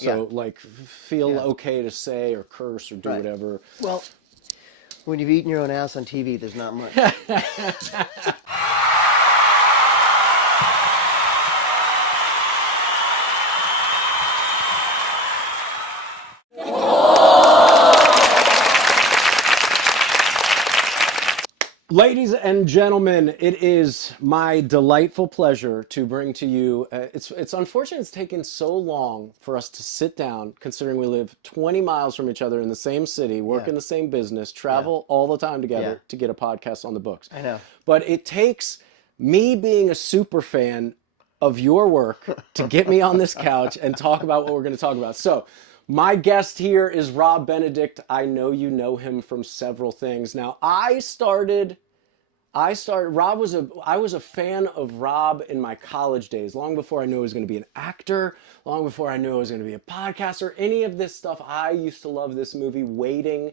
So like feel Yeah. okay to say or curse or do Right. whatever. Well, when you've eaten your own ass on TV, there's not much. Ladies and gentlemen, it is my delightful pleasure to bring to you. It's unfortunate it's taken so long for us to sit down, considering we live 20 miles from each other in the same city, work in the same business, travel all the time together to get a podcast on the books. I know. But it takes me being a super fan of your work to get me on this couch and talk about what we're going to talk about. So, my guest here is Rob Benedict. I know you know him from several things. Now, I was a fan of Rob in my college days, long before I knew I was going to be an actor, long before I knew I was going to be a podcaster, any of this stuff. I used to love this movie, Waiting,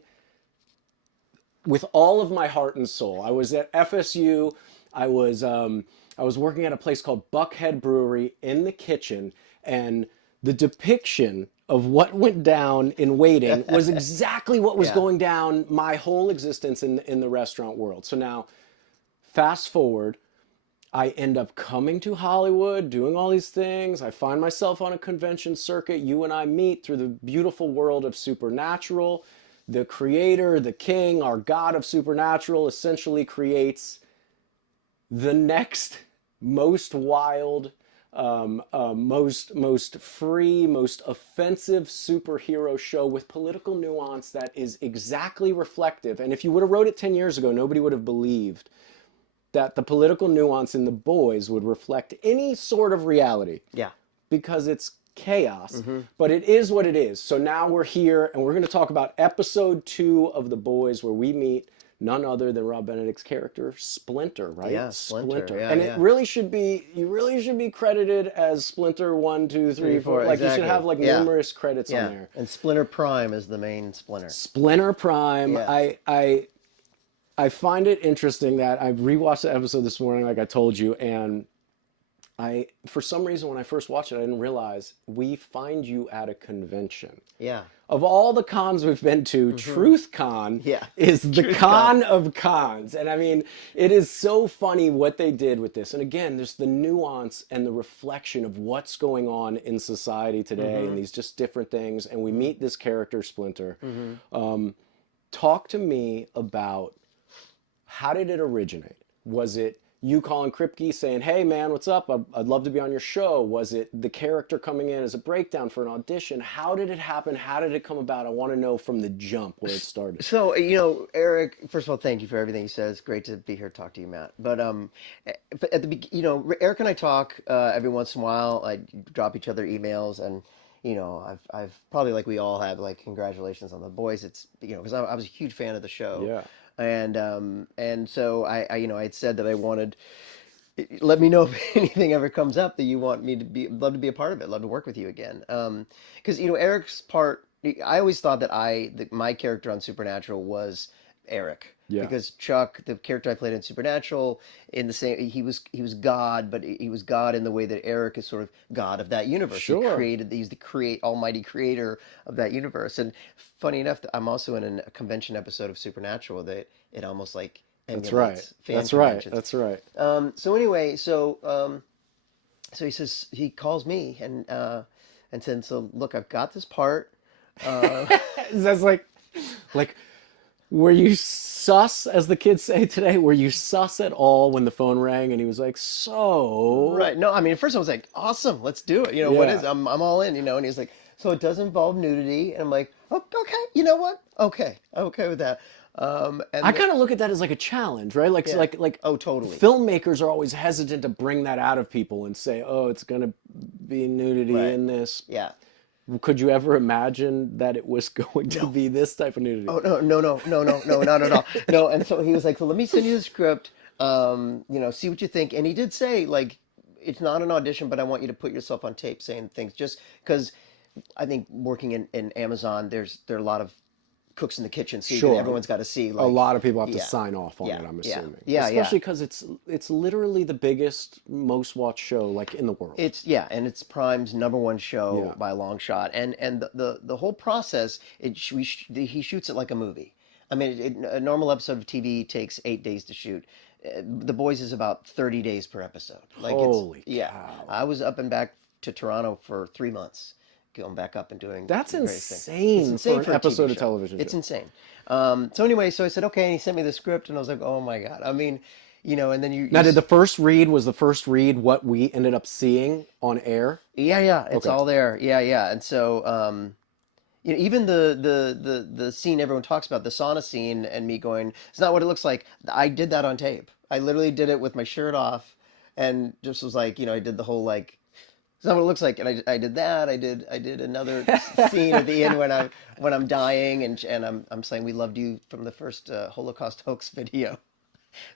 with all of my heart and soul. I was at FSU. I was working at a place called Buckhead Brewery in the kitchen, and the depiction of what went down in Waiting was exactly what was going down my whole existence in the restaurant world. So now, fast forward, I end up coming to Hollywood, doing all these things. I find myself on a convention circuit. You and I meet through the beautiful world of Supernatural. The creator, the king, our god of Supernatural essentially creates the next most wild, most free, most offensive superhero show with political nuance that is exactly reflective. And if you would have wrote it 10 years ago, nobody would have believed that the political nuance in The Boys would reflect any sort of reality. Yeah. Because it's chaos, but it is what it is. So now we're here, and we're going to talk about episode 2 of The Boys, where we meet none other than Rob Benedict's character, Splinter, right? Yeah, Splinter. Yeah, and yeah. it really should be, you really should be credited as Splinter 1, 2, 3, 4. Like exactly. you should have like numerous credits on there. And Splinter Prime is the main Splinter. Splinter Prime. Yeah. I find it interesting that I rewatched the episode this morning, like I told you, and for some reason, when I first watched it, I didn't realize we find you at a convention. Yeah. Of all the cons we've been to, Truth Con is the con of cons. And I mean, it is so funny what they did with this. And again, there's the nuance and the reflection of what's going on in society today and these just different things. And we meet this character, Splinter. Talk to me about, how did it originate? Was it you calling Kripke saying, hey man, what's up? I'd love to be on your show. Was it the character coming in as a breakdown for an audition? How did it happen? How did it come about? I want to know from the jump where it started. So, Eric, first of all, thank you for everything you said. It's great to be here to talk to you, Matt. But at the beginning, Eric and I talk every once in a while. I drop each other emails, and I've probably, like we all have, like, congratulations on The Boys. It's because I was a huge fan of the show. Yeah. And so I had said that I wanted, let me know if anything ever comes up that you want me to love to be a part of it, love to work with you again. Because Eric's part, I always thought that my character on Supernatural was Eric. Yeah. Because Chuck, the character I played in Supernatural, he was God, but he was God in the way that Eric is sort of God of that universe. Sure. He's the almighty creator of that universe. And funny enough, I'm also in a convention episode of Supernatural that it almost like emulates fan conventions. That's right. So anyway, so he calls me and said, so look, I've got this part. That's like, were you sus, as the kids say today? Were you sus at all when the phone rang and he was like, so? Right. No, I mean, at first I was like, awesome, let's do it. What is, I'm all in, and he's like, so it does involve nudity. And I'm like, oh, okay, you know what? Okay. I'm okay with that. And I kind of look at that as like a challenge, right? Like, oh, totally. Filmmakers are always hesitant to bring that out of people and say, oh, it's going to be nudity in this. Yeah. Could you ever imagine that it was going to be this type of nudity? Oh, no, not at all. No, and so he was like, so let me send you the script, see what you think. And he did say, like, it's not an audition, but I want you to put yourself on tape saying things, just because I think working in Amazon, there are a lot of cooks in the kitchen, so Sure. everyone's got to see. A Like, lot of people have to yeah, sign off on yeah, it, I'm yeah, assuming. yeah, Especially yeah. because it's literally the biggest, most watched show like in the world. And it's Prime's #1 show Yeah. by a long shot, and the whole process, he shoots it like a movie. I mean, a normal episode of TV takes 8 days to shoot. The Boys is about 30 days per episode. Like Holy yeah. cow. I was up and back to Toronto for 3 months, going back up and doing That's the various things. It's insane insane for an a TV episode of show. television It's show. insane. So anyway, so I said okay, and he sent me the script, and I was like, oh my god. I mean, and then Now, did the first read, was the first read what we ended up seeing on air? yeah, it's Okay. all there. Yeah. And so, even the scene everyone talks about, the sauna scene, and me going, it's not what it looks like. I did that on tape. I literally did it with my shirt off, and just was like, I did the whole like, it's not what it looks like. And I did that. I did another scene at the end when I'm dying, and I'm saying we loved you from the first Holocaust hoax video.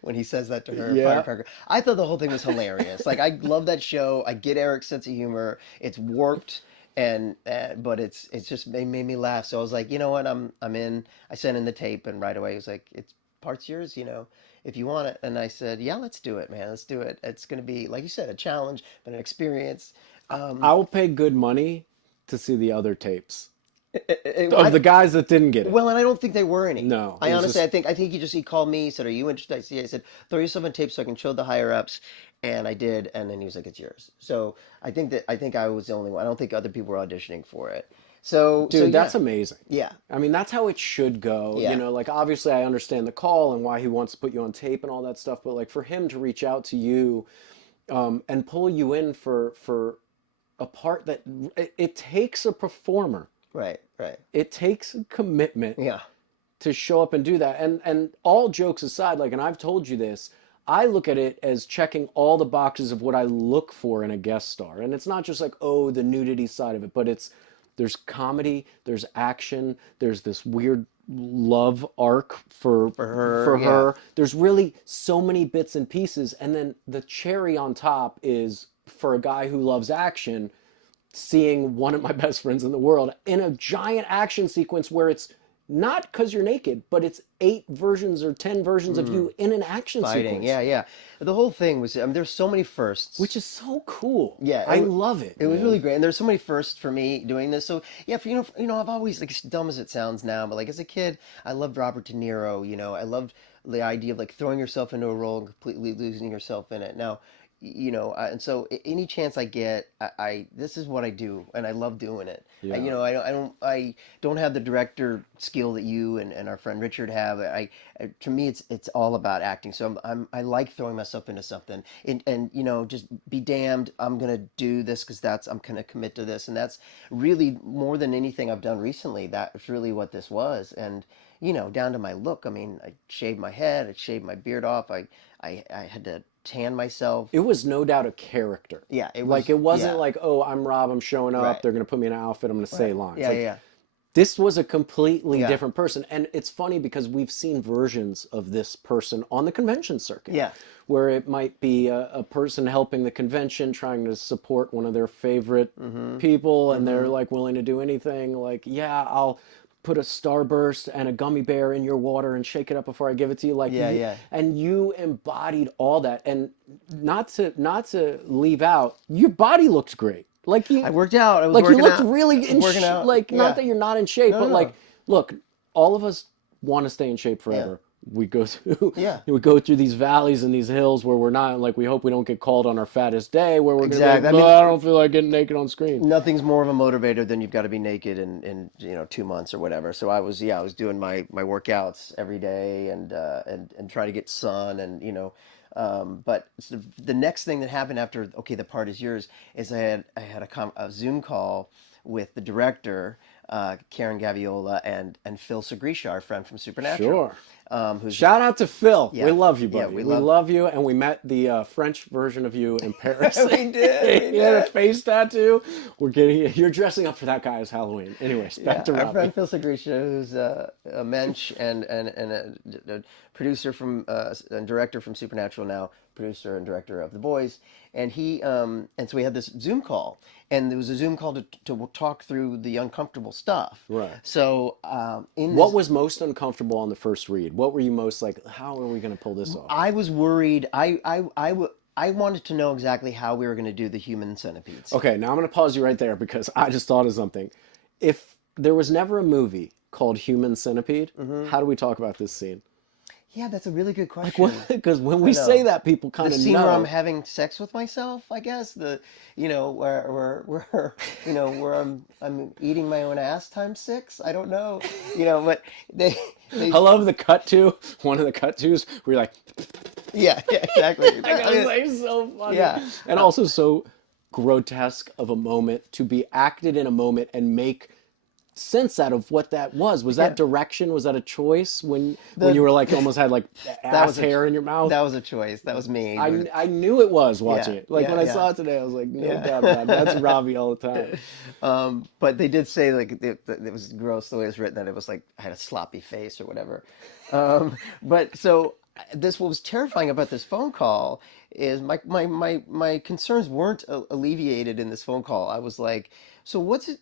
When he says that to her, Yeah. Firecracker. I thought the whole thing was hilarious. Like, I love that show. I get Eric's sense of humor. It's warped, and but it's just made me laugh. So I was like, you know what, I'm in. I sent in the tape, and right away he was like, it's part's yours, if you want it. And I said, yeah, let's do it, man. Let's do it. It's going to be, like you said, a challenge, but an experience. I will pay good money to see the other tapes I- of the guys that didn't get it. Well, and I don't think they were any. No, I it was honestly, just- I think he called me. He said, "Are you interested?" I said, "Throw yourself on tape so I can show the higher ups," and I did. And then he was like, "It's yours." So I think I was the only one. I don't think other people were auditioning for it. So Dude, yeah, that's amazing. yeah, I mean, that's how it should go. Yeah. Like obviously I understand the call and why he wants to put you on tape and all that stuff, but like for him to reach out to you and pull you in for a part that it takes a performer. right. It takes a commitment Yeah, to show up and do that. And all jokes aside, like, and I've told you this, I look at it as checking all the boxes of what I look for in a guest star. And it's not just like, oh, the nudity side of it, but there's comedy, there's action, there's this weird love arc for her, her. There's really so many bits and pieces. And then the cherry on top is, for a guy who loves action, seeing one of my best friends in the world in a giant action sequence where it's not because you're naked, but it's 8 versions or 10 versions of you in an action fighting. sequence. Yeah. The whole thing was. I mean, there's so many firsts. Which is so cool. Yeah, I love it. It was man. really great, and there's so many firsts for me doing this. So yeah, I've always, like, as dumb as it sounds now, but like as a kid, I loved Robert De Niro. I loved the idea of like throwing yourself into a role and completely losing yourself in it. Now, and so any chance I get, I this is what I do, and I love doing it. Yeah. I don't have the director skill that you and our friend Richard have. To me, it's all about acting. So I like throwing myself into something, and just be damned, I'm gonna do this because I'm gonna commit to this, and that's really more than anything I've done recently. That's really what this was, and down to my look. I mean, I shaved my head, I shaved my beard off, I had to tan myself. It was no doubt a character. Yeah, it was, like it wasn't yeah. like, oh, I'm Rob, I'm showing up, Right. they're gonna put me in an outfit, I'm gonna say lines. Yeah, Like, yeah. this was a completely Yeah. different person. And it's funny because we've seen versions of this person on the convention circuit. Yeah. Where it might be a person helping the convention, trying to support one of their favorite people, and they're like willing to do anything. Like, yeah, I'll put a Starburst and a gummy bear in your water and shake it up before I give it to you. Like, Yeah. And you embodied all that. And not to leave out, your body looked great. Like I worked out. I was like working you looked out. really in working out. like Yeah. not that you're not in shape, but no. like look, all of us want to stay in shape forever. We go through we go through these valleys and these hills where we're not, like, we hope we don't get called on our fattest day where we're Exactly. gonna be like, I don't feel like getting naked on screen. Nothing's more of a motivator than you've got to be naked in 2 months or whatever. So I was doing my workouts every day and try to get sun and but the next thing that happened after the part is yours is I had a Zoom call with the director, Karen Gaviola, and Phil Segrisha, our friend from Supernatural. Sure. Who's Shout out to Phil. Yeah. We love you, Yeah, buddy. we we love- love you, and we met the French version of you in Paris. We did. He had a face tattoo. You're dressing up for that guy as Halloween. Anyways, back to our Robbie. friend Phil Segrisha, who's a mensch and a producer and director from Supernatural, now producer and director of The Boys, and he and so we had this Zoom call, and there was a Zoom call to talk through the uncomfortable stuff. Right. So in What this, was most uncomfortable on the first read? What were you most like, how are we going to pull this off? I was worried. I wanted to know exactly how we were going to do the human centipedes. Okay, now I'm going to pause you right there because I just thought of something. If there was never a movie called Human Centipede, how do we talk about this scene? Yeah, that's a really good Like, question. because when I we say know. that, people kind The of scene where I'm know. having sex with myself, I guess. Where where I'm eating my own ass times 6. I don't know. But they I they love the cut to one of the cut tos where you're like, yeah, yeah, exactly. like, I was like, so funny. Yeah. And also so grotesque of a moment to be acted in a moment and make sense out of what that was. Was that Yeah. direction? Was that a choice when The you were like almost had like that ass was hair in your mouth? that was a choice. That was me. I knew it was watching Yeah, it. Like yeah, when I yeah. saw it today, I was like, no Yeah. doubt about it. That's Robbie all the time. But they did say like it was gross the way it was written, that it was like I had a sloppy face or whatever. But so this what was terrifying about this phone call is my concerns weren't alleviated in this phone call. I was like, so what's it?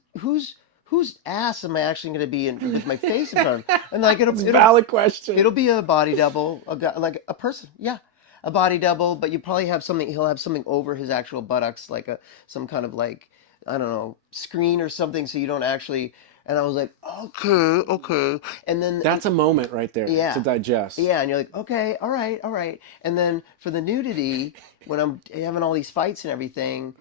Whose ass am I actually going to be in with my face in front of? And like It's a valid question. it'll be a body double, a guy, like a person, yeah, a body double. But you probably have something. He'll have something over his actual buttocks, like some kind of like I don't know screen or something, so you don't actually. And I was like, okay, okay. And then That's a moment right there to yeah, digest. yeah, and you're like, okay, all right, all right. And then for the nudity, when I'm having all these fights and everything,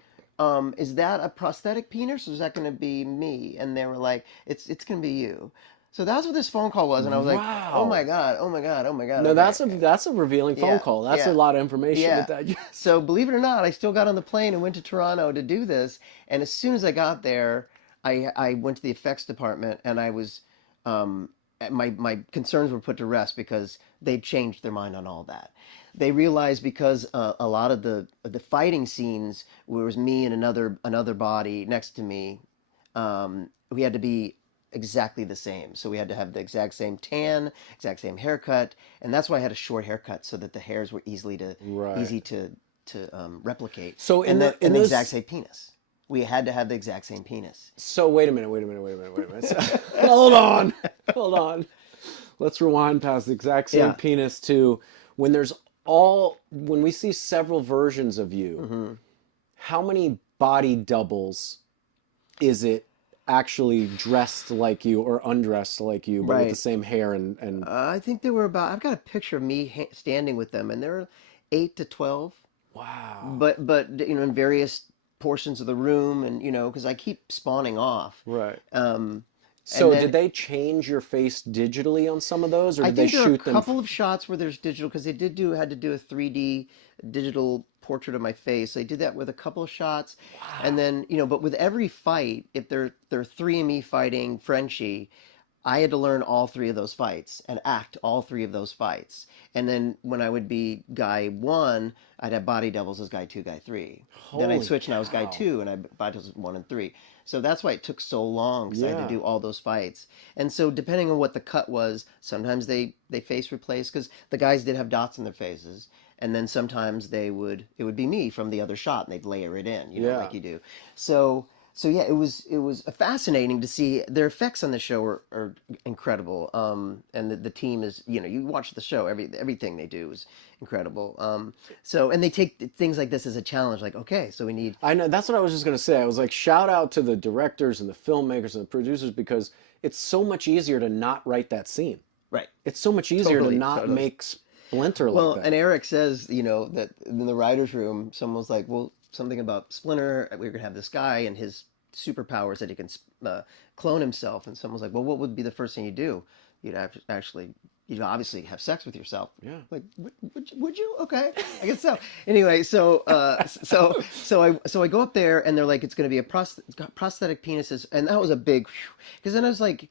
is that a prosthetic penis or is that going to be me? And they were like, it's going to be you. So that's what this phone call was, and I was like, oh my Wow. god, oh my god, oh my god. No, Okay. that's a revealing phone Yeah, call. That's a yeah, lot of information to yeah. digest. So believe it or not, I still got on the plane and went to Toronto to do this. And as soon as I got there, I went to the effects department and I was um, my concerns were put to rest because they'd changed their mind on all that. They realized because a lot of the fighting scenes where it was me and another body next to me, we had to be exactly the same. So we had to have the exact same tan, exact same haircut, and that's why I had a short haircut so that the hairs were Right. easy to replicate. So in And the in the exact this same penis. We had to have the exact same penis. so wait a minute, wait a minute, wait a minute, wait a minute. So, hold on. Hold on. Let's rewind past the exact same Yeah. penis to when we see several versions of you, how many body doubles is it actually dressed like you or undressed like you, but with the Right. same hair and I think there were about. I've got a picture of me standing with them, and there were 8 to 12. wow. But in various portions of the room, and because I keep spawning off. Right. Um, and So did then they change your face digitally on some of those, or I did they think there are a shoot them? couple of shots where there's digital because they had to do a 3D digital portrait of my face. They did that with a couple of shots, and Wow. then but with every fight, if there are three of me fighting Frenchie, I had to learn all three of those fights and act all three of those fights. And then when I would be guy 1, I'd have body doubles as guy 2, guy 3. Then I'd Holy switch and I was guy cow. 2 and I body doubles 1 and 3. So that's why it took so long because I had to Yeah. do all those fights. And so depending on what the cut was, sometimes they face replace because the guys did have dots in their faces. And then sometimes it would be me from the other shot and they'd layer it in, Yeah. like you do. So yeah, it was fascinating to see their effects on the show are incredible. And the team is you watch the show, everything they do is incredible. And they take things like this as a challenge. Like okay, so we need I know that's what I was just gonna say. I was like, shout out to the directors and the filmmakers and the producers because it's so much easier to not write that scene. right. It's so much easier to Totally, not totally. make Splinter like Well, and that. Eric says, that in the writers' room, someone was like, well, something about Splinter. We're gonna have this guy and his superpowers that he can clone himself. And someone was like, well, what would be the first thing you do? You'd actually, obviously have sex with yourself. Yeah. Like, would you? Okay, I guess so. Anyway, so I go up there and they're like, it's gonna be a prosthetic penises, and that was a big, because then I was like,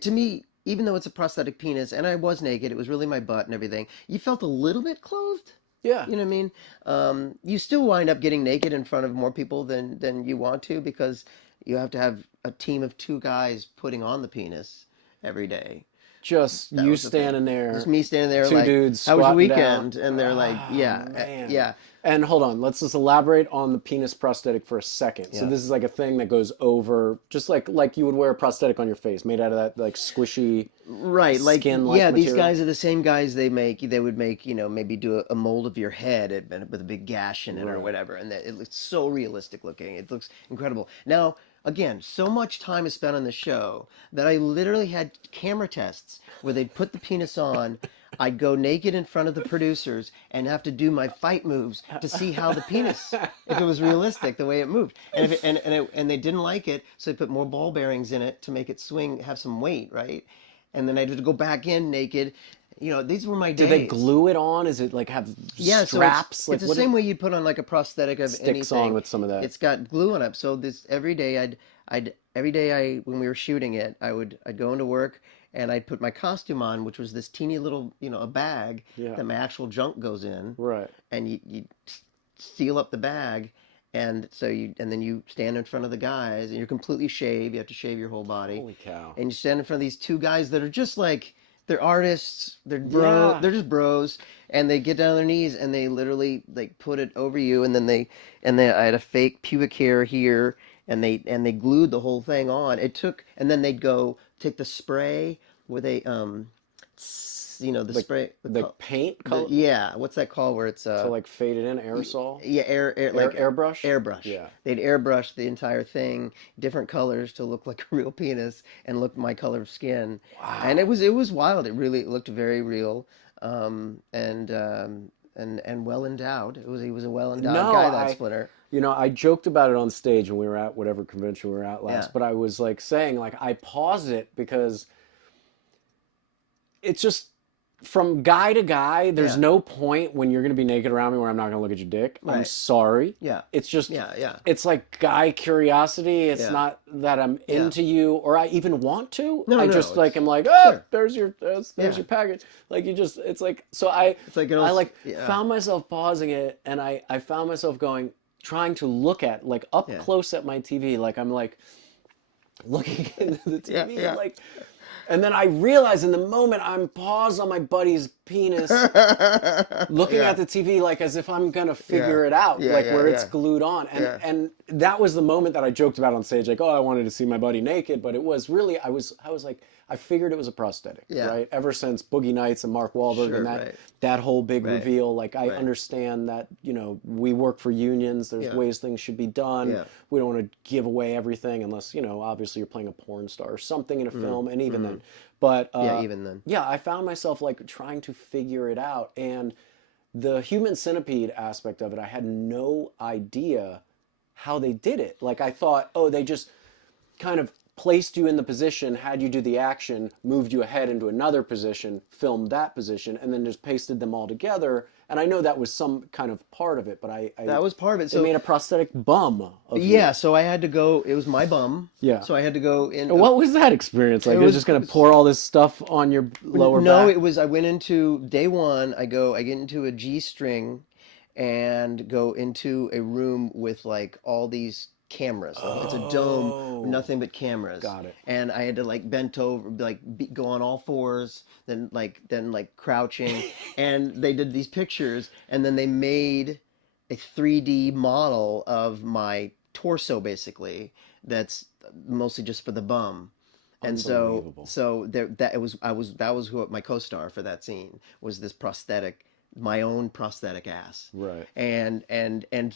to me, even though it's a prosthetic penis and I was naked, it was really my butt and everything. You felt a little bit clothed. Yeah. You know what I mean? You still wind up getting naked in front of more people than you want to because you have to have a team of 2 guys putting on the penis every day. just That you was the thing. standing there, Just me standing there, two like, dudes how was your squatting weekend? down. And they're like, Man. yeah. And hold on, let's just elaborate on the penis prosthetic for a second. So Yeah. this is like a thing that goes over, just like you would wear a prosthetic on your face, made out of that like squishy Right, like skin-like yeah, these material. guys are the same guys they would make, maybe do a mold of your head with a big gash in it or Right. whatever, and it looks so realistic looking. It looks incredible. Now, again, so much time is spent on the show that I literally had camera tests where they'd put the penis on. I'd go naked in front of the producers and have to do my fight moves to see how the penis, if it was realistic, the way it moved. And if and they didn't like it, so they put more ball bearings in it to make it swing, have some weight, right? And then I had to go back in naked. These were my days. Do they glue it on? Is it like have straps? So it's the same way you'd put on like a prosthetic of sticks anything. on with some of that. It's got glue on it. So this every day when we were shooting it, I'd go into work and I'd put my costume on, which was this teeny little, a bag that my actual junk goes in. Right. And you seal up the bag. And so then you stand in front of the guys and you're completely shaved. You have to shave your whole body. Holy cow. And you stand in front of these two guys that are just like, they're artists, they're they're just bros, and they get down on their knees and they literally like put it over you, and then I had a fake pubic hair here, and they glued the whole thing on. And then they'd go take the spray with a spray, the paint color. what's that called where it's to like fade it in, aerosol. Like airbrush. Airbrush. Yeah. They'd airbrush the entire thing, different colors to look like a real penis and look my color of skin. Wow. And it was wild. It looked very real, and well endowed. He was a well endowed guy, that Splinter. I joked about it on stage when we were at whatever convention we were at last, but I was like saying, like, I paused it because it's just, from guy to guy, there's no point when you're going to be naked around me where I'm not going to look at your dick. Right. I'm sorry. Yeah. It's just, Yeah. It's like guy curiosity. It's not that I'm into you or I even want to. I'm like, sure. there's your package. Like it's like, so I found myself pausing it, and I found myself trying to look at, like, up close at my TV. Like I'm like looking into the TV, like. And then I realize in the moment I'm paused on my buddy's penis, looking at the TV like as if I'm gonna figure it out, where it's glued on. And that was the moment that I joked about on stage, like, oh, I wanted to see my buddy naked, but it was really I was like, I figured it was a prosthetic, right? Ever since Boogie Nights and Mark Wahlberg and that whole big reveal, like I understand that, we work for unions, there's ways things should be done. Yeah. We don't want to give away everything unless, obviously you're playing a porn star or something in a film, and even then. But even then. Yeah, I found myself like trying to figure it out, and the human centipede aspect of it, I had no idea how they did it. Like I thought, oh, they just kind of placed you in the position, had you do the action, moved you ahead into another position, filmed that position, and then just pasted them all together. And I know that was some kind of part of it, but that was part of it. So they made a prosthetic bum of you. So I had to go. It was my bum. Yeah. So I had to go in. What was that experience like? It was just going to pour all this stuff on your lower back? No, it was. I went into day one. I get into a G-string, and go into a room with like all these cameras. It's a dome with nothing but cameras. Got it. And I had to like bent over, like go on all fours, then crouching, and they did these pictures, and then they made a 3D model of my torso, basically. That's mostly just for the bum. And so that was who my co-star for that scene was, this prosthetic, my own prosthetic ass. Right. And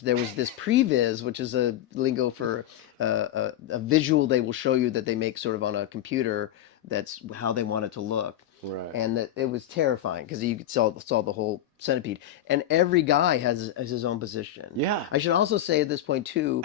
there was this previs, which is a lingo for a visual they will show you that they make sort of on a computer. That's how they want it to look. Right. And that it was terrifying because you could saw the whole centipede, and every guy has his own position. Yeah. I should also say at this point too,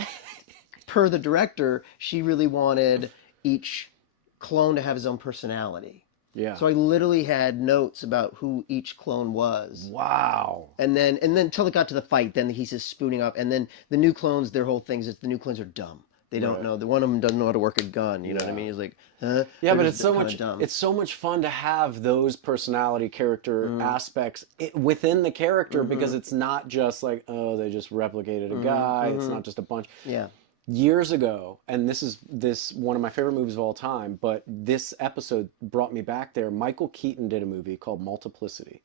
per the director, she really wanted each clone to have his own personality. Yeah. So I literally had notes about who each clone was. Wow. And then until it got to the fight, then he's just spooning up. And then the new clones, their whole thing is the new clones are dumb. They don't know. The one of them doesn't know how to work a gun. You know what I mean? He's like, huh? Yeah, but They're it's so kinda much. dumb. It's so much fun to have those personality character aspects within the character, because it's not just like, oh, they just replicated a guy. It's not just a bunch. Yeah. years ago, and this one of my favorite movies of all time, but this episode brought me back there. Michael Keaton did a movie called Multiplicity,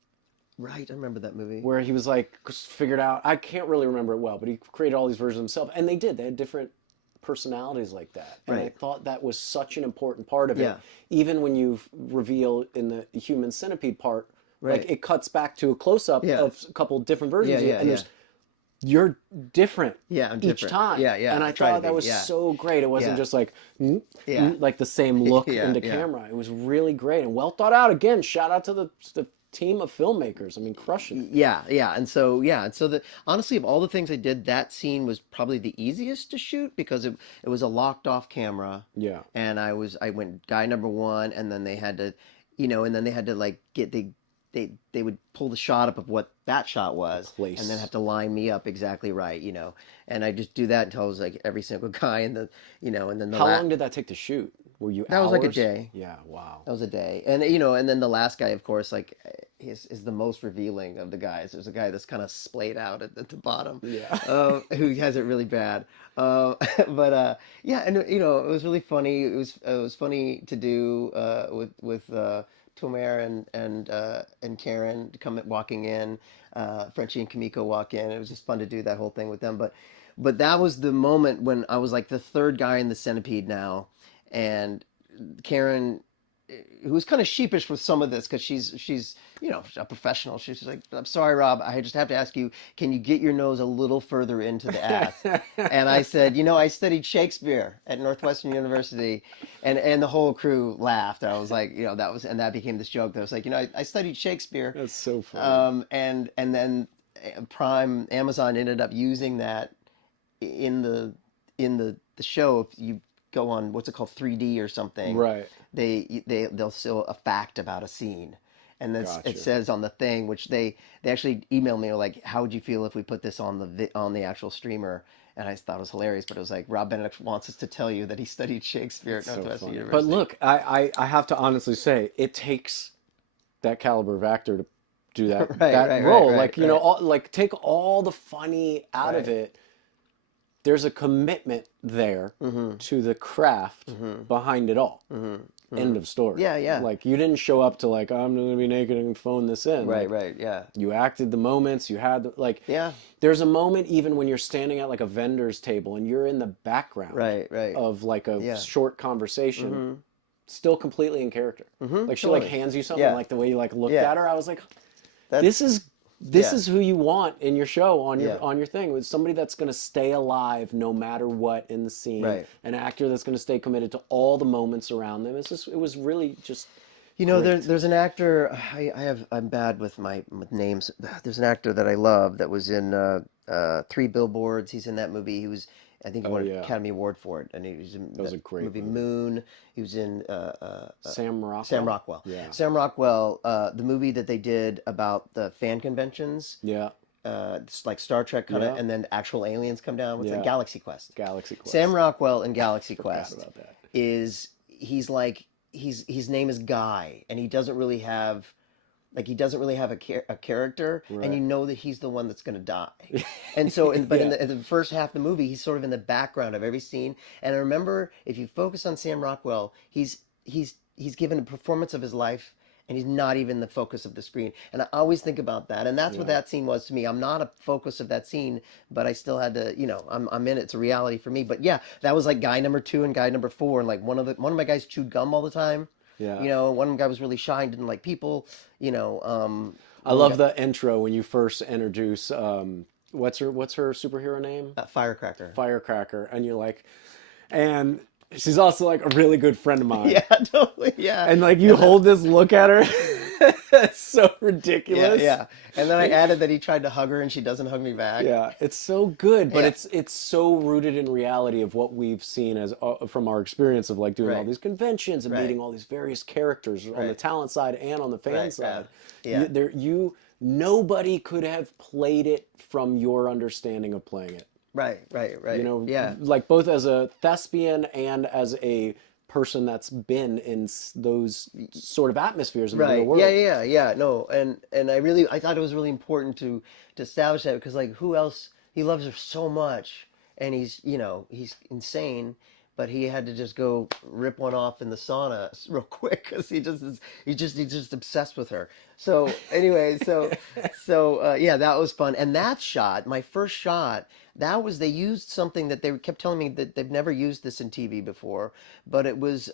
Right, I remember that movie. where he was like figured out, I can't really remember it well, but he created all these versions of himself, and they had different personalities like that, and I Right. thought that was such an important part of it. Yeah. Even when you reveal in the human centipede part, Right. like it cuts back to a close-up Yeah. of a couple different versions Yeah, of you, yeah, and yeah. you're different Yeah, I'm each different. time. Yeah, yeah. And I Try to thought that be, was yeah. so great. It wasn't Yeah. just like, Yeah. like the same look Yeah, into yeah. camera. It was really great and well thought out. Again, shout out to the team of filmmakers. I mean, crushing it. Yeah, and so the honestly of all the things I did, that scene was probably the easiest to shoot because it was a locked off camera, Yeah. and I went guy number one, and then they had to, and then they had to like they would pull the shot up of what that shot was, Place. and then have to line me up exactly right, and I just do that until I was like every single guy in the, and then How long did that take to shoot? Were you That was like a hours? day. Yeah, wow. That was a day, and and then the last guy, of course, like is the most revealing of the guys. There's a guy that's kind of splayed out at the bottom, Yeah. who has it really bad. But yeah, and it was really funny. It was funny to do with Tomer and Karen walking in, Frenchie and Kamiko walk in. It was just fun to do that whole thing with them. But that was the moment when I was like the third guy in the centipede now, and Karen, who was kind of sheepish with some of this because she's a professional. She's like, I'm sorry, Rob, I just have to ask you, can you get your nose a little further into the ass? And I said, I studied Shakespeare at Northwestern University, and the whole crew laughed. I was like, that became this joke. That was like, I studied Shakespeare. That's so funny. And then Amazon ended up using that in the show. If you go on what's it called, 3D or something, Right. they'll show a fact about a scene, and then Gotcha. it says on the thing, which they actually emailed me like, how would you feel if we put this on the actual streamer? And I thought it was hilarious, but it was like, Rob Benedict wants us to tell you that he studied Shakespeare at So Northwestern funny. University. But look, I have to honestly say, it takes that caliber of actor to do that Right, role. right, Like, right. like take all the funny out of Right. it. There's a commitment there Mm-hmm. to the craft behind it all. End of story. Yeah, yeah. Like, you didn't show up to like, I'm going to be naked and phone this in. Right, Like, right, yeah. you acted the moments, you had like, Yeah. there's a moment even when you're standing at like a vendor's table and you're in the background Right. of like a Yeah. short conversation, still completely in character. Like she Totally. like hands you something, Yeah. like the way you like looked Yeah. at her, I was like, That's- this yeah. is who you want in your show, on your Yeah. on your thing. With somebody that's going to stay alive no matter what in the scene, Right. an actor that's going to stay committed to all the moments around them. It was really just There's great. an actor. I'm bad with with names. There's an actor that I love that was in Three Billboards. He's in that movie. He was, I think, he won an yeah. Academy Award for it, and he was in That was a great movie movie. Moon. He was in Sam Rockwell. Sam Rockwell. Yeah. Sam Rockwell. The movie that they did about the fan conventions. Yeah. It's like Star Trek kind of, Yeah. and then actual aliens come down with Yeah. the Galaxy Quest. Galaxy Quest. Sam Rockwell in Galaxy Forgot Quest about that. he's like his name is Guy, and he doesn't really have a character, and Right. you know that he's the one that's going to die. And so in the first half of the movie, he's sort of in the background of every scene. And I remember, if you focus on Sam Rockwell, he's given a performance of his life, and he's not even the focus of the screen. And I always think about that, and that's what that scene was to me. I'm not a focus of that scene, but I still had to, I'm in it. It's a reality for me. But yeah, that was like guy number 2 and guy number 4, and like one of my guys chewed gum all the time. Yeah. One of them guy was really shy and didn't like people. I love the intro when you first introduce what's her superhero name? Firecracker. Firecracker, and you're like, and she's also like a really good friend of mine. Yeah, totally. Yeah. And like you hold this look at her, it's so yeah, ridiculous. yeah. And then I added that he tried to hug her and she doesn't hug me back. Yeah, it's so good, but Yeah. it's so rooted in reality of what we've seen as from our experience of like doing all Right. these conventions and Right. meeting all these various characters on the Right. talent side and on the fan Right, side. yeah. Nobody could have played it from your understanding of playing it. Right. Yeah. Like both as a thespian and as a person that's been in those sort of atmospheres in the real Right. world. Yeah. No, and I thought it was really important to establish that, because like, who else, he loves her so much, and he's insane. But he had to just go rip one off in the sauna real quick because he's just obsessed with her. So anyway, yeah, that was fun. And that shot, my first shot, they used something that they kept telling me that they've never used this in TV before, but it was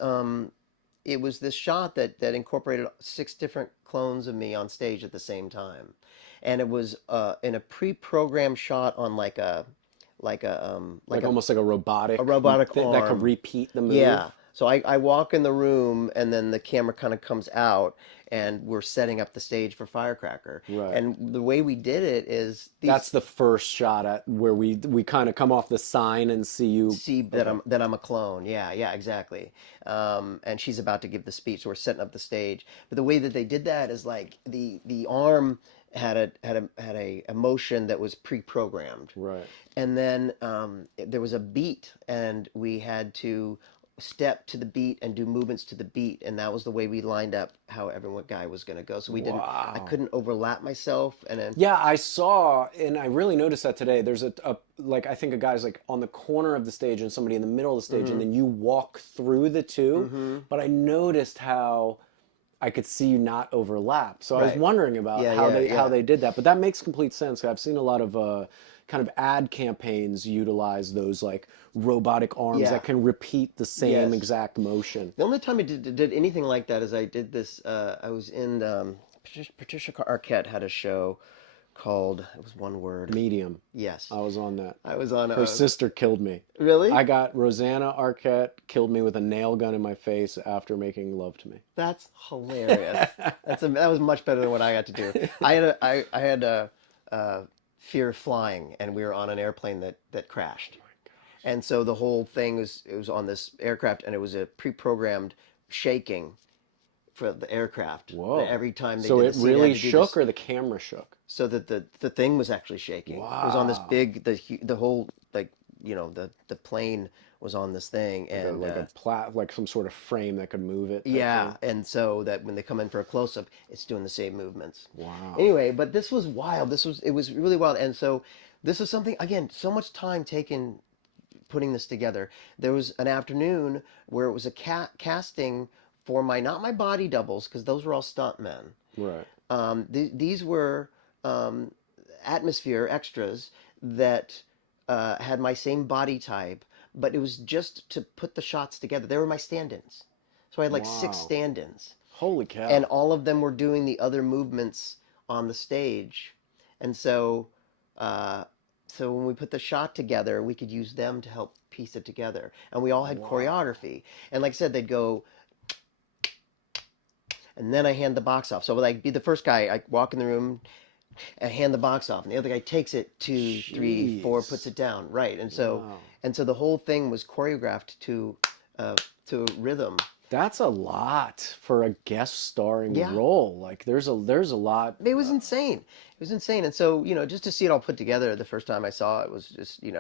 this shot that incorporated 6 different clones of me on stage at the same time, and it was in a pre-programmed shot on like almost like a robotic that could arm. repeat the move. Yeah. So I walk in the room, and then the camera kind of comes out, and we're setting up the stage for Firecracker. Right. And the way we did it is that's the first shot at where we kind of come off the sign and see you that I'm a clone. Yeah, exactly. And she's about to give the speech, so we're setting up the stage. But the way that they did that is like the arm had a motion that was pre-programmed. Right. And then there was a beat, and we had to step to the beat and do movements to the beat, and that was the way we lined up how everyone guy was going to go. So I couldn't overlap myself, and then yeah, I saw, and I really noticed that today. There's a like I think a guy's like on the corner of the stage and somebody in the middle of the stage, and then you walk through the two. But I noticed how I could see you not overlap. So I was wondering about how they did that. But that makes complete sense. I've seen a lot of kind of ad campaigns utilize those like robotic arms that can repeat the same exact motion. The only time I did anything like that is I did this. I was in Patricia Arquette had a show called, it was one word. Medium. Yes. I was on that. I was on. Her sister killed me. Really? I got Rosanna Arquette killed me with a nail gun in my face after making love to me. That's hilarious. That was much better than what I got to do. I had a fear of flying, and we were on an airplane that crashed. And so the whole thing was on this aircraft, and it was a pre-programmed shaking for the aircraft. Whoa! Every time they so did it the scene, really shook, or the camera shook. So that the thing was actually shaking. Wow! It was on this big the whole like the plane was on this thing, and like some sort of frame that could move it. Yeah, and so that when they come in for a close up, it's doing the same movements. Wow. Anyway, but this was wild. It was really wild, and so this is something, again, so much time taken putting this together. There was an afternoon where it was a casting for not my body doubles, because those were all stunt men. Right. These were atmosphere extras that had my same body type, but it was just to put the shots together. They were my stand-ins. So I had like 6 stand-ins. Holy cow. And all of them were doing the other movements on the stage. And so when we put the shot together, we could use them to help piece it together. And we all had choreography. And like I said, they'd go, and then I hand the box off. So like be the first guy, I walk in the room and hand the box off, and the other guy takes it 2, 3, 4, puts it down. Right. And so the whole thing was choreographed to rhythm. That's a lot for a guest starring role. Like there's a lot. It was insane. It was insane. And so, just to see it all put together the first time I saw it was just, it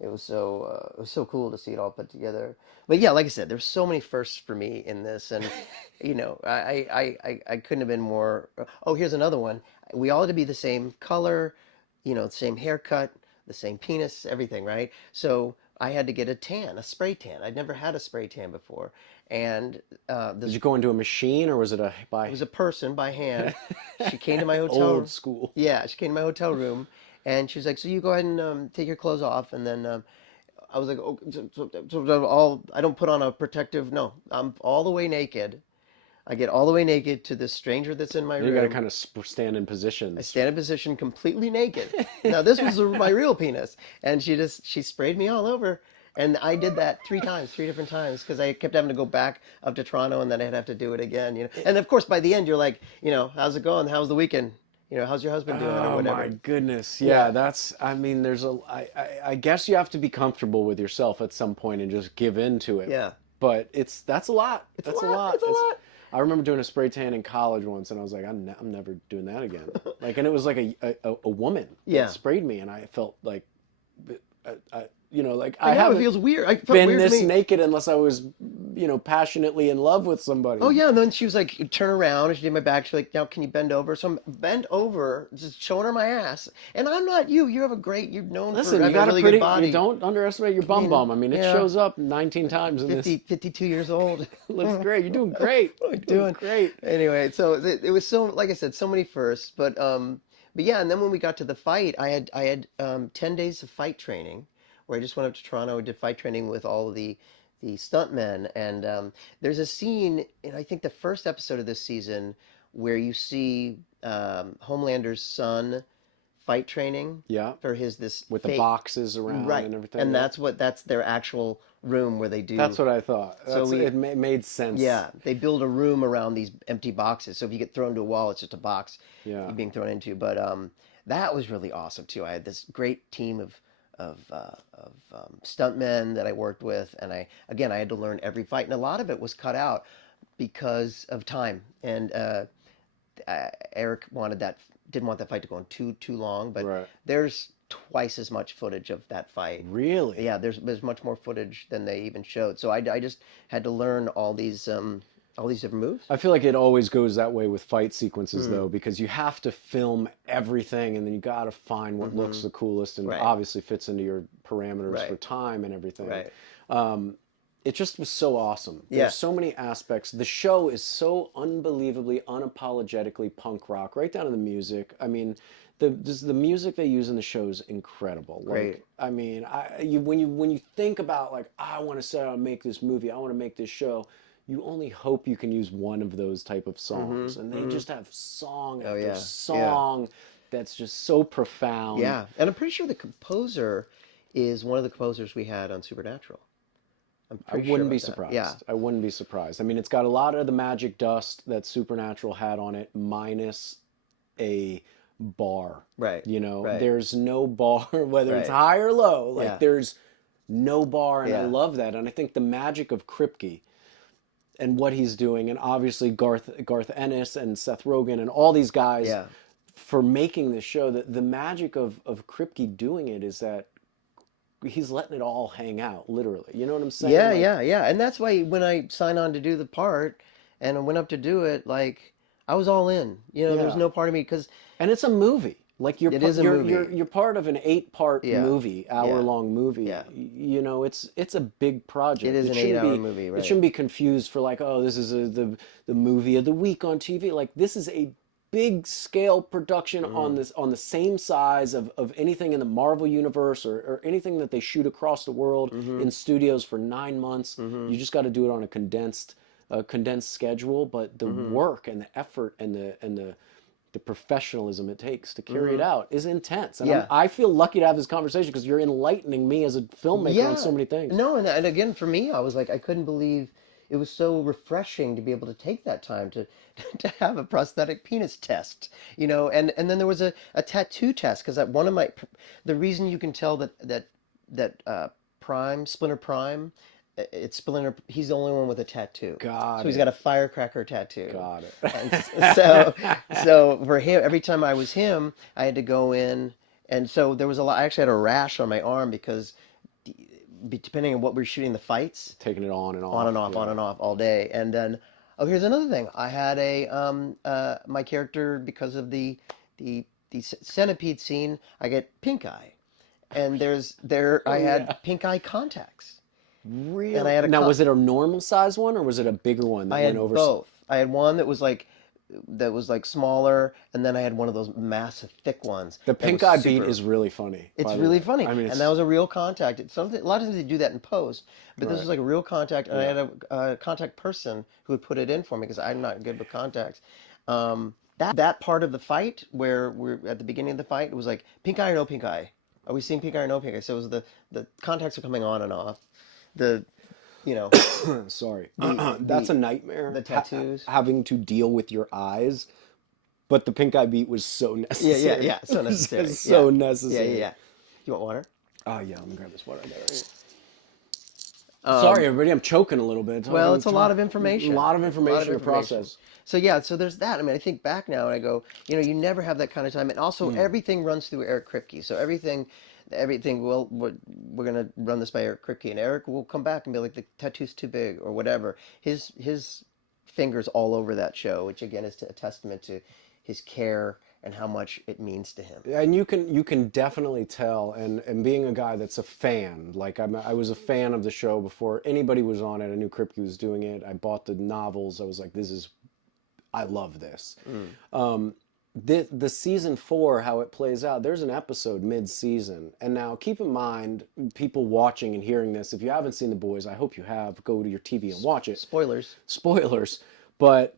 was so cool to see it all put together. But yeah, like I said, there's so many firsts for me in this, and I couldn't have been more. Oh, here's another one. We all had to be the same color, the same haircut, the same penis, everything, right? So I had to get a spray tan. I'd never had a spray tan before. And did you go into a machine, or was it It was a person by hand. She came to my hotel. Old school. Yeah, she came to my hotel room, and she was like, "So you go ahead and take your clothes off." And then I was like, "Oh, I don't put on a protective. No, I'm all the way naked. I get all the way naked to this stranger that's in my room. You got to kind of stand in positions. I stand in position completely naked. Now this was my real penis, and she sprayed me all over. And I did that 3 different times, because I kept having to go back up to Toronto, and then I'd have to do it again. And of course, by the end, you're like, how's it going? How's the weekend? How's your husband doing? Or whatever. Oh my goodness. Yeah, that's. I mean, I guess you have to be comfortable with yourself at some point and just give in to it. Yeah. But that's a lot. It's a lot. I remember doing a spray tan in college once, and I was like, I'm never doing that again. And it was like a woman that sprayed me, and I felt like like I I know, it haven't feels weird. I felt been weird to this me. naked unless I was, passionately in love with somebody. Oh yeah, and then she was like, turn around, and she did my back. She's like, now can you bend over? So I'm bent over, just showing her my ass. And I'm not you. You have a great. You're known for Listen, you having a got a really good pretty. You body. don't underestimate your I bum mean, bum. I mean, it yeah, shows up 19 times in this. 52 years old. It looks great. You're doing great. What am I You're doing doing? great. Anyway, so it was so, like I said, so many firsts. But yeah, and then when we got to the fight, I had 10 days of fight training, where I just went up to Toronto and did fight training with all of the stuntmen. And there's a scene in, I think, the first episode of this season where you see Homelander's son fight training Yeah, for his this with the fake, boxes around right, and everything. and Yeah. that's their actual room where they do. That's what I thought. So It made sense. yeah, they build a room around these empty boxes. So if you get thrown to a wall, it's just a box Yeah. you're being thrown into. But that was really awesome too. I had this great team of stuntmen that I worked with, and I had to learn every fight, and a lot of it was cut out because of time. And Eric didn't want that fight to go on too long, but Right. there's twice as much footage of that fight. Really? Yeah, there's much more footage than they even showed. So I just had to learn all these different moves. I feel like it always goes that way with fight sequences, though, because you have to film everything, and then you got to find what looks the coolest and Right. obviously fits into your parameters Right. for time and everything. Right. It just was so awesome. Yeah. There's so many aspects. The show is so unbelievably, unapologetically punk rock, right down to the music. I mean, the music they use in the show is incredible. Great. Like, I mean, when you think about like, I want to set out and make this movie, I want to make this show, you only hope you can use one of those type of songs, and they just have song after yeah. song that's just so profound. Yeah, and I'm pretty sure the composer is one of the composers we had on Supernatural. I'm I pretty wouldn't sure be about that. surprised. Yeah. I wouldn't be surprised. I mean, it's got a lot of the magic dust that Supernatural had on it, minus a bar. Right. Right. There's no bar, whether it's Right. high or low. Like, Yeah. there's no bar, and I Yeah. love that. And I think the magic of Kripke and what he's doing, and obviously Garth Ennis and Seth Rogen and all these guys Yeah. for making this show, that the magic of Kripke doing it is that he's letting it all hang out, literally. You know what I'm saying? Yeah, Like, yeah. And that's why when I signed on to do the part and I went up to do it, like I was all in. There was Yeah. no part of me because And it's a movie. Like It is a movie. you're part of an 8-part Yeah. movie, hour-long movie. Yeah. It's a big project. It is an shouldn't 8-hour be- movie, It right. shouldn't be confused for like, oh, this is the movie of the week on TV. Like, this is a big scale production on the same size of anything in the Marvel universe or anything that they shoot across the world in studios for 9 months. You just got to do it on a condensed schedule, but the work and the effort and the professionalism it takes to carry it out is intense. And Yeah. I feel lucky to have this conversation because you're enlightening me as a filmmaker on so many things. No, and again, for me, I was like, I couldn't believe it was so refreshing to be able to take that time to to have a prosthetic penis test, and then there was a tattoo test because one of the reason you can tell that Splinter Prime, it's Splinter. He's the only one with a tattoo. Got So he's it. got a firecracker tattoo. Got it. And so for him, every time I was him, I had to go in, and so there was a lot. I actually had a rash on my arm because depending on what we were shooting, the fights, Taking it on and off. on and off, yeah. on and off all day. And then, here's another thing. I had my character, because of the centipede scene, I get pink eye, and I had pink eye contacts. Really? And I had Now, was it a normal size one or was it a bigger one that I had went over? both. I had one that was like smaller, and then I had one of those massive thick ones. The that pink was eye beat super- is really funny. It's by the really way. funny, I mean, and that was a real contact. It's something. A lot of times they do that in post, but this Right. was like a real contact, and I had a contact person who would put it in for me because I'm not good with contacts. That part of the fight where we're at the beginning of the fight, it was like pink eye or no pink eye. Are we seeing pink eye or no pink eye? So it was the contacts are coming on and off. Sorry. the- That's a nightmare. the tattoos. Having to deal with your eyes. But the pink eye beat was so necessary. Yeah. So necessary. It's so Yeah. necessary. Yeah. You want water? Oh, yeah. Let me grab this water. Sorry, everybody. I'm choking a little bit. Well, it's a lot of information. A lot of information to process. So yeah, so there's that. I mean, I think back now and I go, you never have that kind of time. And also everything runs through Eric Kripke. So everything, everything. Well, we're gonna run this by Eric Kripke, and Eric will come back and be like, the tattoo's too big or whatever. His fingers all over that show, which again is a testament to his care and how much it means to him. And you can definitely tell, and being a guy that's a fan, like I was a fan of the show before anybody was on it. I knew Kripke was doing it. I bought the novels. I was like, I love this. The season 4, how it plays out, there's an episode mid-season. And now keep in mind, people watching and hearing this, if you haven't seen The Boys, I hope you have, go to your TV and watch it. Spoilers. But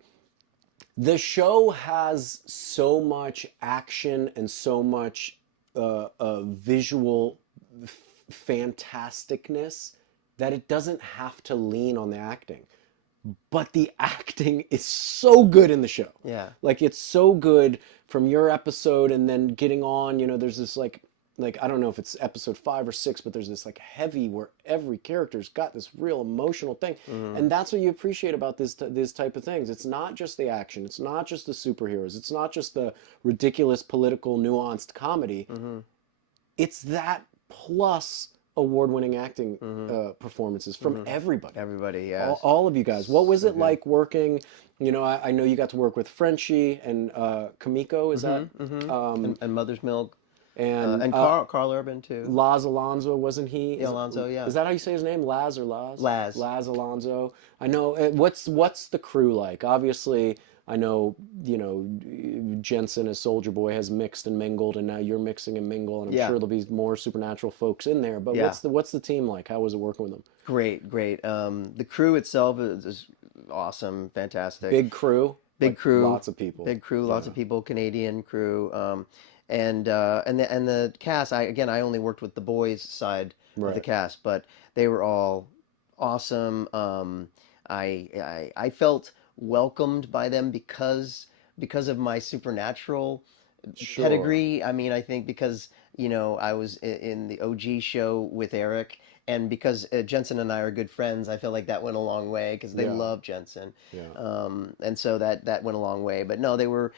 the show has so much action and so much visual fantasticness that it doesn't have to lean on the acting. But the acting is so good in the show. Yeah. Like, it's so good from your episode, and then getting on, there's this like I don't know if it's episode 5 or 6, but there's this like heavy where every character's got this real emotional thing. And that's what you appreciate about this type of things. It's not just the action. It's not just the superheroes. It's not just the ridiculous political nuanced comedy. It's that plus award-winning acting performances from everybody. Everybody, yes. All of you guys. What was it like working? I know you got to work with Frenchie and Kamiko. Is that? And Mother's Milk. And Carl Urban too. Laz Alonso, wasn't he? Alonso, yeah. Is that how you say his name? Laz or Laz? Laz. Laz Alonso. I know. What's the crew like? Obviously, I know, Jensen as Soldier Boy has mixed and mingled, and now you're mixing and mingle, and I'm sure there'll be more supernatural folks in there. But what's the team like? How was it working with them? Great. The crew itself is awesome, fantastic. Big crew. Big crew. Lots of people. Big crew, lots of people, Canadian crew. And the cast, I only worked with the boys side of the cast, but they were all awesome. I felt welcomed by them because of my supernatural pedigree. I mean, I think because I was in the OG show with Eric, and because Jensen and I are good friends, I feel like that went a long way because they love Jensen. And so that went a long way. But no, they were,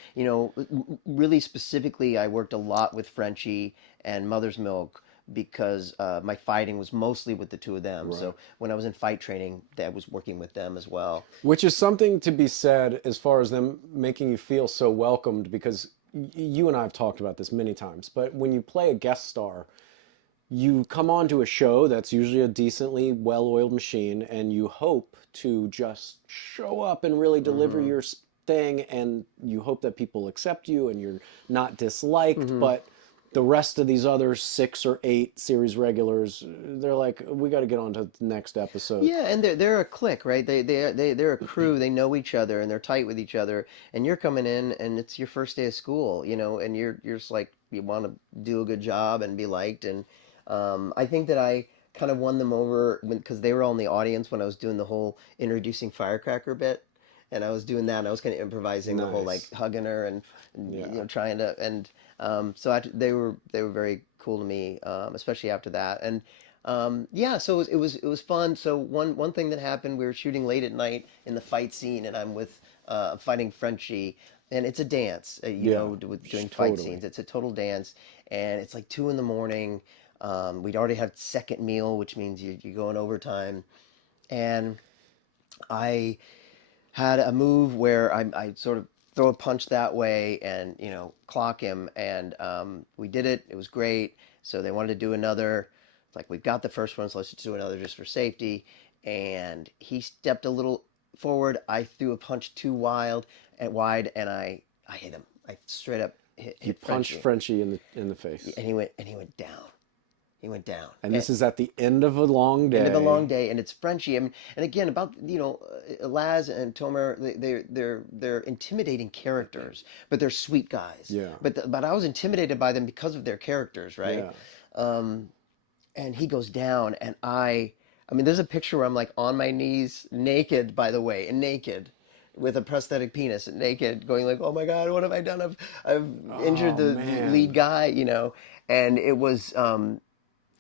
really specifically, I worked a lot with Frenchie and Mother's Milk because my fighting was mostly with the two of them. So when I was in fight training, I was working with them as well. Which is something to be said as far as them making you feel so welcomed, because you and I have talked about this many times, but when you play a guest star, you come on to a show that's usually a decently well-oiled machine, and you hope to just show up and really deliver your thing, and you hope that people accept you and you're not disliked. But the rest of these other 6 or 8 series regulars, they're like, we got to get on to the next episode. Yeah, and they're a clique, right? They're a crew. They know each other and they're tight with each other. And you're coming in and it's your first day of school, and you're just like, you want to do a good job and be liked. And I think that I kind of won them over because they were all in the audience when I was doing the whole introducing Firecracker bit. And I was doing that, and I was kind of improvising the whole, like, hugging her and trying to, and so they were very cool to me, especially after that. And so it was fun. So one thing that happened, we were shooting late at night in the fight scene, and I'm with fighting Frenchie, and it's a dance, doing fight scenes. It's a total dance, and it's like 2 a.m. We'd already had second meal, which means you're going overtime, and I had a move where I sort of throw a punch that way and, clock him. And we did it. It was great. So they wanted to do another. It's like, we've got the first one, so let's just do another just for safety. And he stepped a little forward. I threw a punch too wide, and I hit him. I straight up hit You punched Frenchie in the face. And he went down. He went down. And this is at the end of a long day. End of a long day, and it's Frenchie. I mean, and again, about Laz and Tomer, they're intimidating characters, but they're sweet guys. Yeah. But I was intimidated by them because of their characters, right? Yeah. And he goes down, and I mean, there's a picture where I'm like on my knees, naked, by the way, and naked, with a prosthetic penis, naked, going like, oh my God, what have I done? I've injured the lead guy, and it was.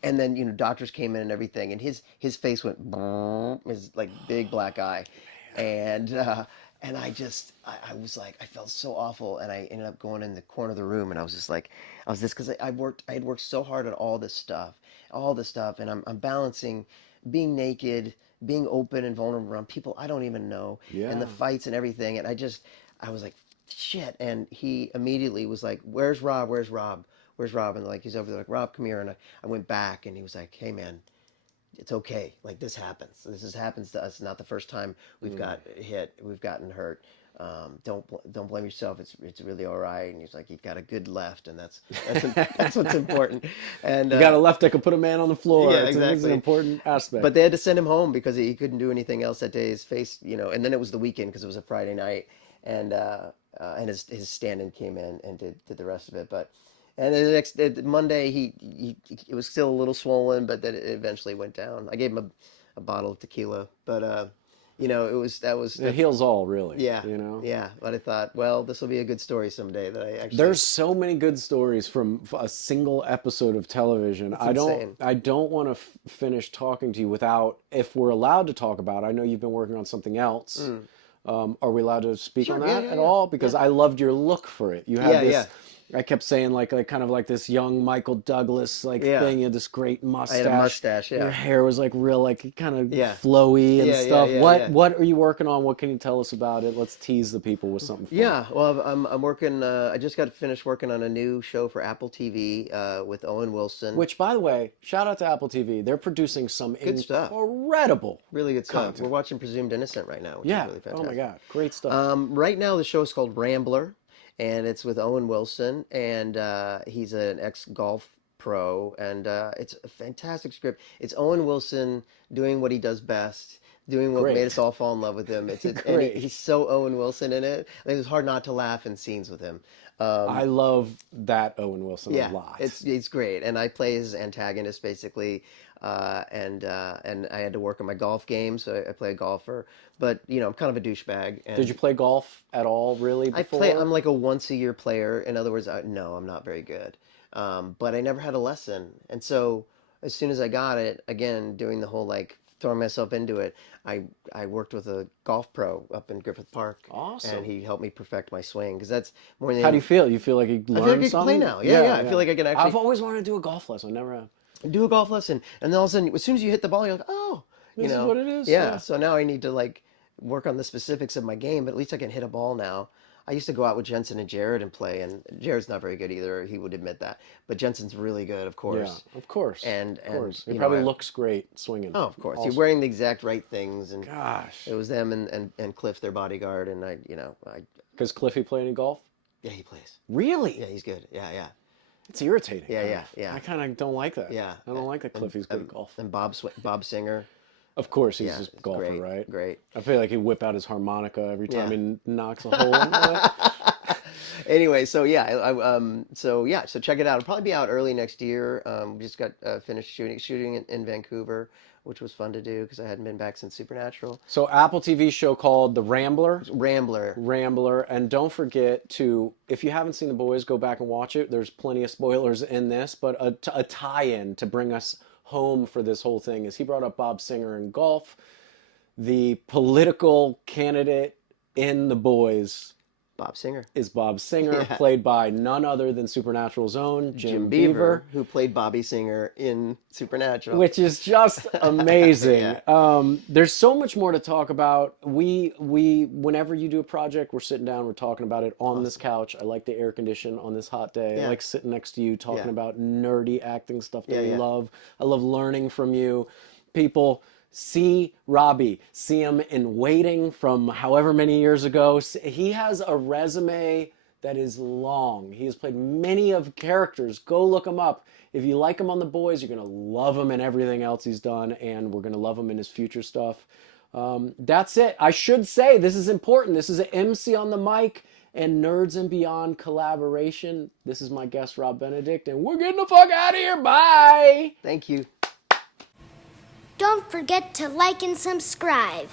And then, doctors came in and everything, and his face went, his like big black eye, and And I was like, I felt so awful, and I ended up going in the corner of the room, and I was just like, because I had worked so hard on all this stuff, and I'm balancing being naked, being open and vulnerable around people I don't even know, and the Yeah. fights and everything, and I was like, shit, and he immediately was like, where's Rob? Where's Rob? Where's Rob? And like he's over there, like, Rob, come here, and I went back, and he was like, hey man, it's okay. Like this happens. Happens to us. Not the first time we've got hit. We've gotten hurt. Don't blame yourself. It's really all right. And he's like, you've got a good left, and that's what's important. And You got a left that could put a man on the floor. Yeah, It's an exactly. important aspect. But they had to send him home because he couldn't do anything else that day. His face, and then it was the weekend because it was a Friday night, and his stand-in came in and did the rest of it. But and then the Monday he it was still a little swollen, but then it eventually went down. I gave him a bottle of tequila, but it heals all, really. yeah, You know? yeah. But I thought, well, this will be a good story someday that I actually. There's so many good stories from a single episode of television. insane. I don't want to finish talking to you without, if we're allowed to talk about it. I know you've been working on something else. Are we allowed to speak Sure, on yeah, that yeah, at yeah. all? Because I loved your look for it. You had Yeah, this. yeah. I kept saying like kind of like this young Michael Douglas Yeah. thing. You had this great mustache. I had a mustache, yeah. Your hair was like real, like kind of Yeah. flowy and Yeah, yeah, stuff. yeah, what yeah. what are you working on? What can you tell us about it? Let's tease the people with something fun. Yeah, well, I'm working. I just got finished working on a new show for Apple TV with Owen Wilson. Which, by the way, shout out to Apple TV. They're producing some Good stuff. incredible. Really good stuff. content. We're watching Presumed Innocent right now, which Yeah. is really Oh fantastic. my God. Great stuff. Right now, the show is called Rambler, and it's with Owen Wilson, and he's an ex-golf pro, and it's a fantastic script. It's Owen Wilson doing what he does best, doing what Great. made us all fall in love with him. And Great. he's so Owen Wilson in it. Like, it was hard not to laugh in scenes with him. I love that Owen Wilson Yeah, a lot. it's great, and I play his antagonist basically, and I had to work on my golf game, so I play a golfer, but I'm kind of a douchebag. And Did you play golf at all, really, before? I'm like a once a year player. In other words, no, I'm not very good, but I never had a lesson, and so as soon as I got it, again doing the whole like throwing myself into it, I worked with a golf pro up in Griffith Park. Awesome. And he helped me perfect my swing because that's more than How do you feel? You feel like you I feel like learned I can something? play now. Yeah. I feel like I can actually I've always wanted to do a golf lesson. I never have. do a golf lesson, and then all of a sudden, as soon as you hit the ball, you're like, oh, This is what it is, Yeah. yeah. So now I need to like work on the specifics of my game, but at least I can hit a ball now. I used to go out with Jensen and Jared and play, and Jared's not very good either. He would admit that, but Jensen's really good, of course. Yeah, of course. And He you know, probably I- looks great swinging. Oh, of course. Also. You're wearing the exact right things, and Gosh. it was them and Cliff, their bodyguard, and I, Because Cliffy play any golf? yeah, he plays. Really? Yeah, he's good. Yeah. It's irritating. Yeah, kind yeah, of. yeah. I kind of don't like that. Yeah. I don't like that Cliffy's good at golf. And Bob Singer. Of course, he's Yeah, just a it's golfer, great, right? Great. I feel like he'd whip out his harmonica every time Yeah. he knocks a hole in it. Anyway, so yeah, so check it out. It'll probably be out early next year. We just got finished shooting in Vancouver, which was fun to do because I hadn't been back since Supernatural. So Apple TV show called The Rambler. Rambler. And don't forget to, if you haven't seen The Boys, go back and watch it. There's plenty of spoilers in this, but a tie-in to bring us home for this whole thing is he brought up Bob Singer in golf. The political candidate in The Boys Bob Singer. is Bob Singer, Yeah. played by none other than Supernatural's own Jim Beaver, Beaver. who played Bobby Singer in Supernatural. Which is just amazing. Yeah. There's so much more to talk about. We whenever you do a project, we're sitting down, we're talking about it on this couch. I like the air condition on this hot day. Yeah. I like sitting next to you talking Yeah. about nerdy acting stuff that we Yeah. love. I love learning from you. People, see Robbie. See him in Waiting from however many years ago. He has a resume that is long. He has played many of characters. Go look him up. If you like him on The Boys, you're going to love him in everything else he's done, and we're going to love him in his future stuff. That's it. I should say, this is important. This is an MC on the mic and Nerds and Beyond collaboration. This is my guest, Rob Benedict, and we're getting the fuck out of here. Bye! Thank you. Don't forget to like and subscribe.